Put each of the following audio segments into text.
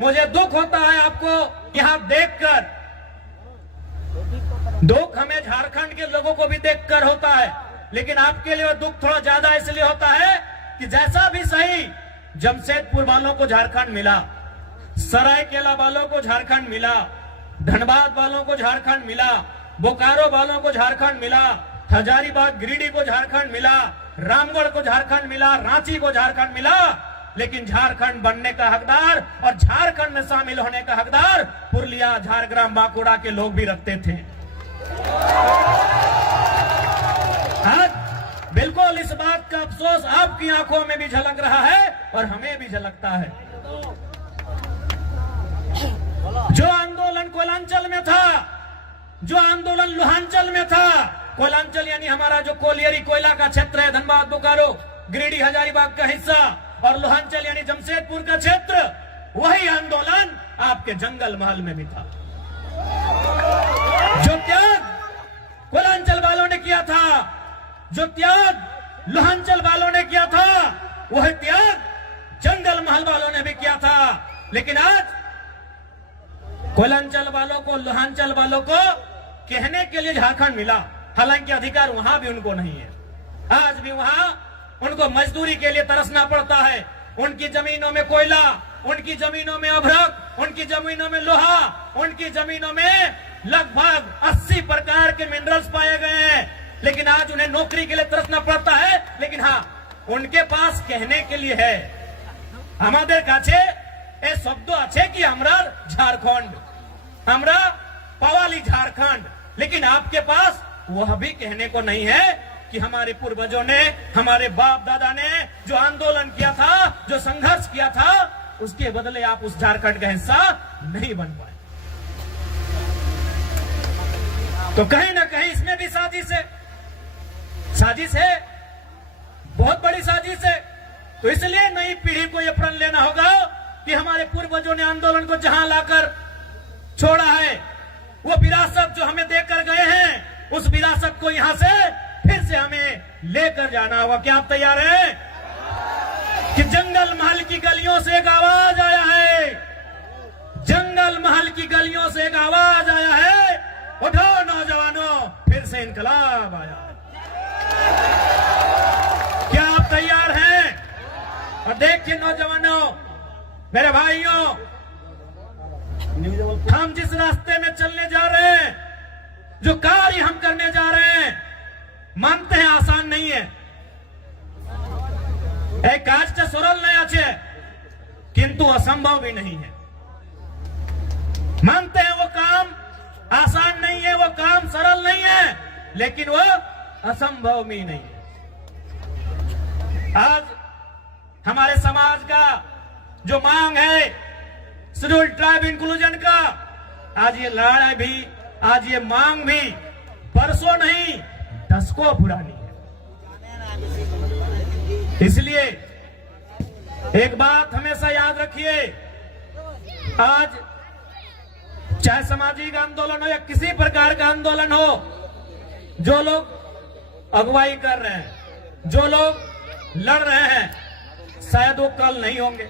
मुझे दुख होता है आपको यहां देखकर, दुख हमें झारखंड के लोगों को भी देखकर होता है, लेकिन आपके लिए दुख थोड़ा ज्यादा इसलिए होता है कि जैसा भी सही जमशेदपुर वालों को झारखंड मिला, सरायकेला वालों को झारखंड मिला, धनबाद वालों को झारखंड मिला, बोकारो वालों को झारखंड मिला, हजारीबाग गिरिडीह को झारखंड मिला, रामगढ़ को झारखंड मिला, रांची को झारखंड मिला, लेकिन झारखंड बनने का हकदार और झारखंड में शामिल होने का हकदार पुरुलिया, झारग्राम, बांकुड़ा के लोग भी रखते थे। आज बिल्कुल इस बात का अफसोस आपकी आंखों में भी झलक रहा है और हमें भी झलकता है। जो आंदोलन कोयलांचल में था, जो आंदोलन लोहांचल में था, कोयलांचल यानी हमारा जो कोलियरी कोयला का क्षेत्र है, धनबाद, बोकारो, गिरिडीह, हजारीबाग का हिस्सा, और लोहांचल यानी जमशेदपुर का क्षेत्र, वही आंदोलन आपके जंगल महल में भी था। जो त्याग कोयलांचल वालों ने किया था, जो त्याग लोहांचल वालों ने किया था, वह त्याग जंगल महल वालों ने भी किया था। लेकिन आज कोयलांचल वालों को, लोहांचल वालों को कहने के लिए झारखंड मिला, हालांकि अधिकार वहां भी उनको नहीं है। आज भी वहां उनको मजदूरी के लिए तरसना पड़ता है। उनकी जमीनों में कोयला, उनकी जमीनों में अभ्रक, उनकी जमीनों में लोहा, उनकी जमीनों में लगभग 80 प्रकार के मिनरल्स पाए गए हैं, लेकिन आज उन्हें नौकरी के लिए तरसना पड़ता है। लेकिन हाँ, उनके पास कहने के लिए है, हमारे काछे ए शब्द अच्छे कि हमरा झारखंड, हमरा पवाली झारखंड, लेकिन आपके पास वह भी कहने को नहीं है कि हमारे पूर्वजों ने, हमारे बाप दादा ने जो आंदोलन किया था, जो संघर्ष किया था, उसके बदले आप उस झारखंड का हिस्सा नहीं बन पाए। तो कहीं ना कहीं इसमें भी साजिश है, साजिश है, बहुत बड़ी साजिश है। तो इसलिए नई पीढ़ी को यह प्रण लेना होगा कि हमारे पूर्वजों ने आंदोलन को जहां लाकर छोड़ा है, वो विरासत जो हमें देकर गए हैं, उस विरासत को यहां से फिर से हमें लेकर जाना होगा। क्या आप तैयार हैं? कि जंगल महल की गलियों से एक आवाज आया है, जंगल महल की गलियों से एक आवाज आया है, उठो नौजवानों, फिर से इनकलाब आया। क्या आप तैयार हैं? और देखिए नौजवानों, मेरे भाइयों, हम जिस रास्ते में चलने जा रहे हैं, जो कार्य हम करने जा रहे हैं, मानते हैं आसान नहीं है, एक काज से सरल नहीं अच्छे, किंतु असंभव भी नहीं है। मानते हैं वो काम आसान नहीं है, वो काम सरल नहीं है, लेकिन वो असंभव भी नहीं है। आज हमारे समाज का जो मांग है शेड्यूल ट्राइब इंक्लूजन का, आज ये लड़ाई भी, आज ये मांग भी परसों नहीं दशकों पुरानी है। इसलिए एक बात हमेशा याद रखिए, आज चाहे सामाजिक आंदोलन हो या किसी प्रकार का आंदोलन हो, जो लोग अगुवाई कर रहे हैं, जो लोग लड़ रहे हैं, शायद वो कल नहीं होंगे,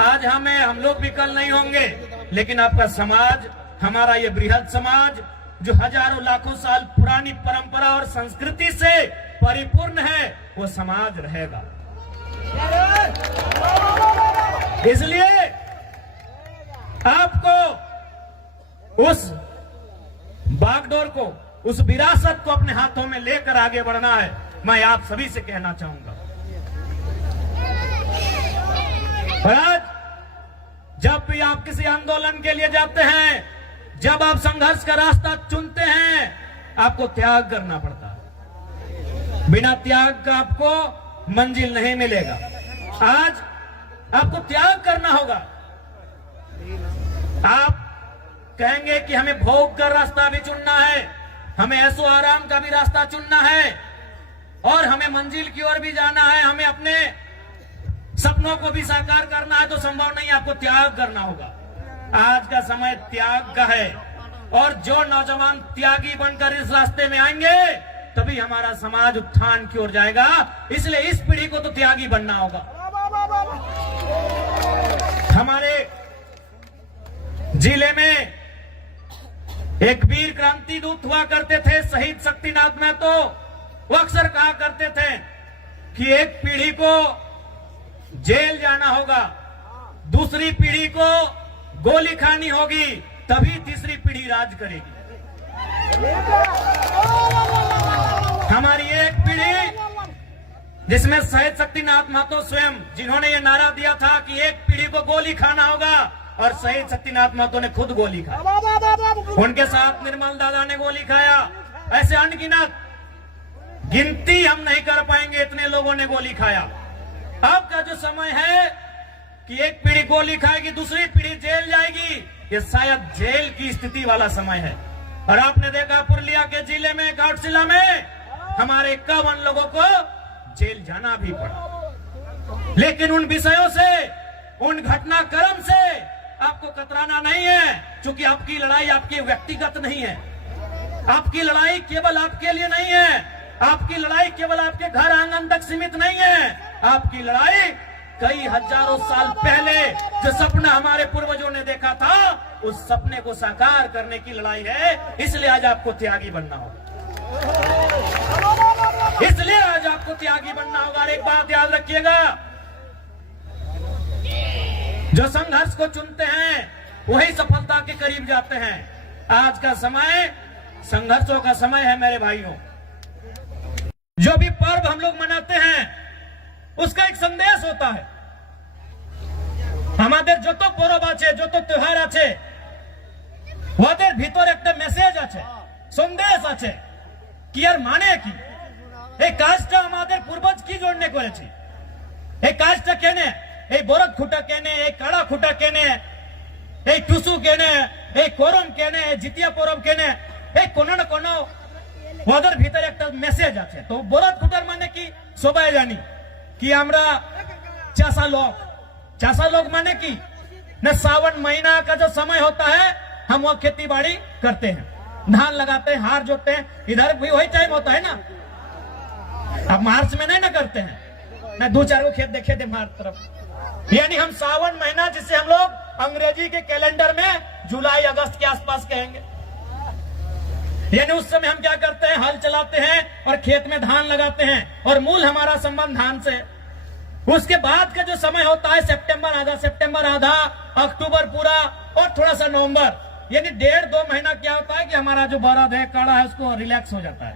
आज हम लोग भी कल नहीं होंगे, लेकिन आपका समाज, हमारा ये बृहद समाज जो हजारों लाखों साल पुरानी परंपरा और संस्कृति से परिपूर्ण है, वो समाज रहेगा। इसलिए आपको उस बागडोर को, उस विरासत को अपने हाथों में लेकर आगे बढ़ना है। मैं आप सभी से कहना चाहूंगा, और आज जब भी आप किसी आंदोलन के लिए जाते हैं, जब आप संघर्ष का रास्ता चुनते हैं, आपको त्याग करना पड़ता है। बिना त्याग का आपको मंजिल नहीं मिलेगा। आज आपको त्याग करना होगा। आप कहेंगे कि हमें भोग का रास्ता भी चुनना है, हमें ऐसो आराम का भी रास्ता चुनना है, और हमें मंजिल की ओर भी जाना है, हमें अपने सपनों को भी साकार करना है, तो संभव नहीं, आपको त्याग करना होगा। आज का समय त्याग का है, और जो नौजवान त्यागी बनकर इस रास्ते में आएंगे, तभी हमारा समाज उत्थान की ओर जाएगा। इसलिए इस पीढ़ी को तो त्यागी बनना होगा। हमारे जिले में एक वीर क्रांति दूत हुआ करते थे शहीद शक्तिनाथ महतो। वो अक्सर कहा करते थे कि एक पीढ़ी को जेल जाना होगा, दूसरी पीढ़ी को गोली खानी होगी, तभी तीसरी पीढ़ी राज करेगी। हमारी एक पीढ़ी जिसमें शहीद शक्तिनाथ महतो स्वयं, जिन्होंने ये नारा दिया था कि एक पीढ़ी को गोली खाना होगा, और शहीद शक्तिनाथ महतो ने खुद गोली खाई। उनके साथ निर्मल दादा ने गोली खाया। ऐसे अनगिनत, गिनती हम नहीं कर पाएंगे, इतने लोगों ने गोली खाया। अब का जो समय है कि एक पीढ़ी गोली खाएगी, दूसरी पीढ़ी जेल जाएगी, ये शायद जेल की स्थिति वाला समय है। और आपने देखा पुरुलिया के जिले में, घाटशिला में हमारे 51 लोगों को जेल जाना भी पड़ा। लेकिन उन विषयों से, उन घटनाक्रम से आपको कतराना नहीं है, क्योंकि आपकी लड़ाई आपकी व्यक्तिगत नहीं है। आपकी लड़ाई केवल आपके लिए नहीं है, आपकी लड़ाई केवल आपके घर आंगन तक सीमित नहीं है। आपकी लड़ाई कई हजारों साल पहले जो सपना हमारे पूर्वजों ने देखा था, उस सपने को साकार करने की लड़ाई है। इसलिए आज आपको त्यागी बनना होगा, इसलिए आज आपको त्यागी बनना होगा। और एक बात याद रखिएगा, जो संघर्ष को चुनते हैं वही सफलता के करीब जाते हैं। आज का समय संघर्षों का समय है मेरे भाइयों। जो भी पर्व हम लोग मनाते हैं उसका एक संदेश होता है। हमारे जो तो पर्व आछे, जो तो त्योहार आछे, ওদের ভিতর একটা মেসেজ আছে, সন্দেশ আছে কি আর মানে কি, এই কাজটা আমাদের পূর্বজ কি জন্য করেছে, এই কাজটা কেনে, এই বরদ খুঁটা কেনে, এই কাড়া খুঁটা কেনে, এই টুসু কেনে, এই করম কেনে, জিতিয়া পরব কেনে, এই কোনো না কোনো ওদের ভিতরে একটা মেসেজ আছে। তো বরদ খুঁটার মানে কি সবাই জানি कि हमरा चासा लोग माने की न, सावन महीना का जो समय होता है हम वो खेती बाड़ी करते हैं, धान लगाते हैं, हार जोतते हैं। इधर भी वही टाइम होता है ना। अब मार्च में नहीं ना करते हैं, न 2-4 को खेत देखे थे मार्च तरफ। यानी हम सावन महीना, जिसे हम लोग अंग्रेजी के कैलेंडर में जुलाई अगस्त के आसपास कहेंगे, यानी उस समय हम क्या करते हैं, हल चलाते हैं और खेत में धान लगाते हैं, और मूल हमारा संबंध धान से। उसके बाद का जो समय होता है सितंबर आधा, अक्टूबर पूरा, और थोड़ा सा नवंबर, यानी 1.5-2 महीना क्या होता है कि हमारा जो बरद है, काड़ा है, उसको रिलैक्स हो जाता है।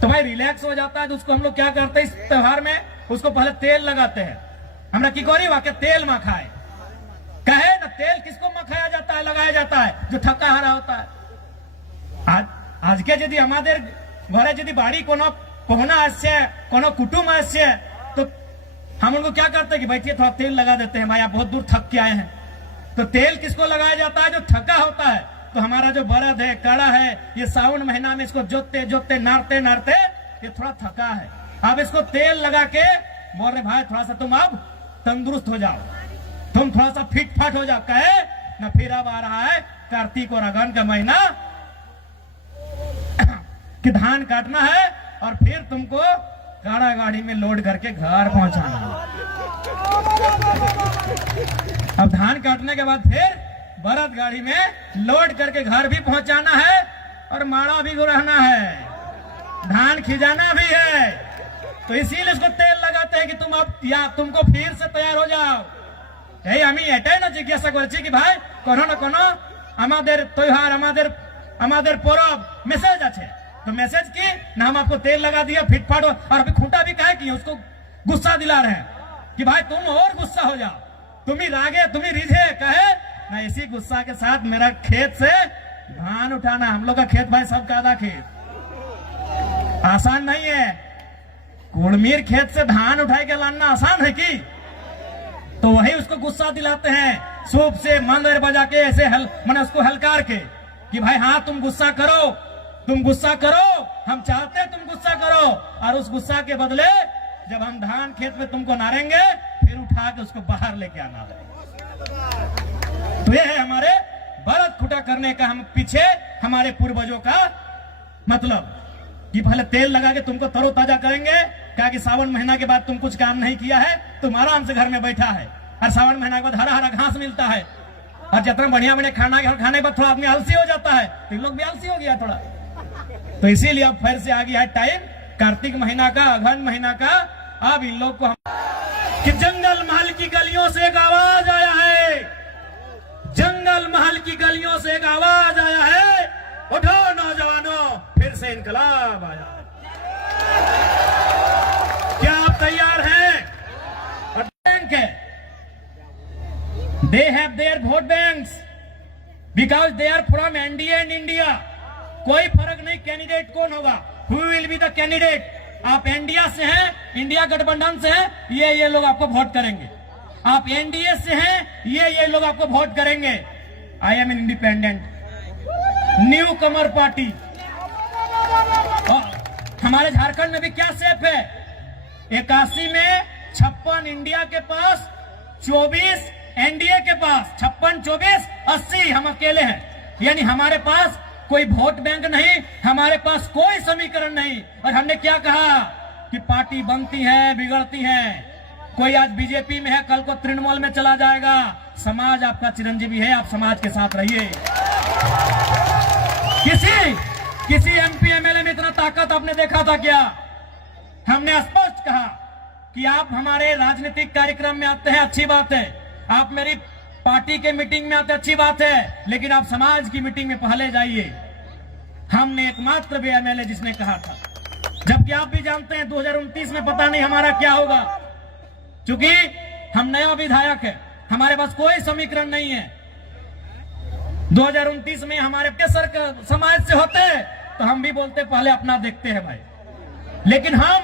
तो भाई रिलैक्स हो जाता है तो उसको हम लोग क्या करते हैं, इस त्योहार में उसको पहले तेल लगाते हैं। हमरा की करी वाके तेल मखाए, कहे ना, तेल किसको मखाया जाता है, लगाया जाता है, जो थका हारा होता है। आज के यदि हमारे घरे यदि बाड़ी कोनो पहुना आसे, कोनो कुटुम आसे, तो हम उनको क्या करते हैं कि बैठिए थोड़ा तेल लगा देते हैं, भाई आप बहुत दूर थक के आए हैं। तो तेल किसको लगाया जाता है, जो थका होता है। तो हमारा जो बरद है, काड़ा है, ये सावन महीना में इसको जोतते जोतते नारते नारते ये थोड़ा थका है। अब इसको तेल लगा के बोल रहे भाई थोड़ा सा तुम अब तंदुरुस्त हो जाओ, तुम थोड़ा सा फिट फाट हो जाओ। कहे ना, फिर अब आ रहा है कार्तिक और अगन का महीना कि धान काटना है और फिर तुमको काड़ा गाड़ी में लोड करके घर पहुंचाना है। अब धान काटने के बाद फिर बरद गाड़ी में लोड करके घर भी पहुंचाना है, और माड़ा भी रहना है, धान खिजाना भी है। तो इसीलिए इसको तेल लगाते हैं कि तुम अब या तुमको फिर से तैयार हो जाओ। यही हमें एटाई ना जिज्ञासा करছি कि भाई कोनो ना कोनो हमारे त्योहार, हमारे पर्व मेसेज আছে। तो मैसेज की ना, हम आपको तेल लगा दिया, फिट फाट हो, और अभी खूंटा भी काहे किए, उसको गुस्सा दिला रहे हैं कि भाई तुम और गुस्सा हो जाओ, तुम ही रागे, तुम ही रिझे। कहे ना, इसी गुस्सा के साथ मेरा खेत से धान उठाना, हम लोग का खेत भाई सबका आधा खेत, आसान नहीं है। कुड़मीर खेत से धान उठाई के लाना आसान है की? तो वही उसको गुस्सा दिलाते हैं, सूप से मंदिर बजा के ऐसे मैंने उसको हलकार के कि भाई हाँ तुम गुस्सा करो, हम चाहते हैं तुम गुस्सा करो, और उस गुस्सा के बदले जब हम धान खेत में तुमको नारेंगे, फिर उठा के उसको बाहर लेके आना है। तो ये है हमारे बरद खुटा करने का, हम पीछे हमारे पूर्वजों का मतलब कि पहले तेल लगा के तुमको तरोताजा करेंगे। क्या कि सावन महीना के बाद तुम कुछ काम नहीं किया है, तुम आराम से घर में बैठा है, और सावन महीना के बाद हरा हरा घास मिलता है, और जितना बढ़िया बढ़िया खाना खाने पर थोड़ा आदमी आलसी हो जाता है, तो लोग भी आलसी हो गया थोड़ा। तो इसीलिए अब फिर से आ गया है टाइम कार्तिक महीना का, अगहन महीना का। अब इन लोग को कि जंगल महल की गलियों से एक आवाज आया है, जंगल महल की गलियों से एक आवाज आया है, उठो नौजवानों, फिर से इनकलाब आया। क्या आप तैयार हैं? और बैंक है, they have their vote banks because they are from NDA and India. कोई फर्क नहीं कैंडिडेट कौन होगा, who will be the candidate. आप इंडिया से हैं, इंडिया गठबंधन से हैं, ये लोग आपको वोट करेंगे। आप एनडीए से हैं, ये लोग आपको वोट करेंगे। I am an independent new Qamar party. हमारे झारखंड में भी क्या सेफ है, 81 में 56 इंडिया के पास, 24 एनडीए के पास, 56, 24, 80 हम अकेले हैं। यानी हमारे पास कोई वोट बैंक नहीं, हमारे पास कोई समीकरण नहीं। और हमने क्या कहा कि पार्टी बनती है बिगड़ती है, कोई आज बीजेपी में है, कल को तृणमूल में चला जाएगा। समाज आपका चिरंजीवी है, आप समाज के साथ रहिए। किसी एमपी एमएलए में इतना ताकत आपने देखा था क्या? हमने स्पष्ट कहा कि आप हमारे राजनीतिक कार्यक्रम में आते हैं, अच्छी बात है, आप मेरी पार्टी के मीटिंग में आते, अच्छी बात है, लेकिन आप समाज की मीटिंग में पहले जाइए। हमने एकमात्र भी एमएलए जिसने कहा था, जबकि आप भी जानते हैं 2029 में पता नहीं हमारा क्या होगा, क्योंकि हम नया विधायक है, हमारे पास कोई समीकरण नहीं है। 2029 में हमारे समाज से होते तो हम भी बोलते पहले अपना देखते हैं भाई, लेकिन हम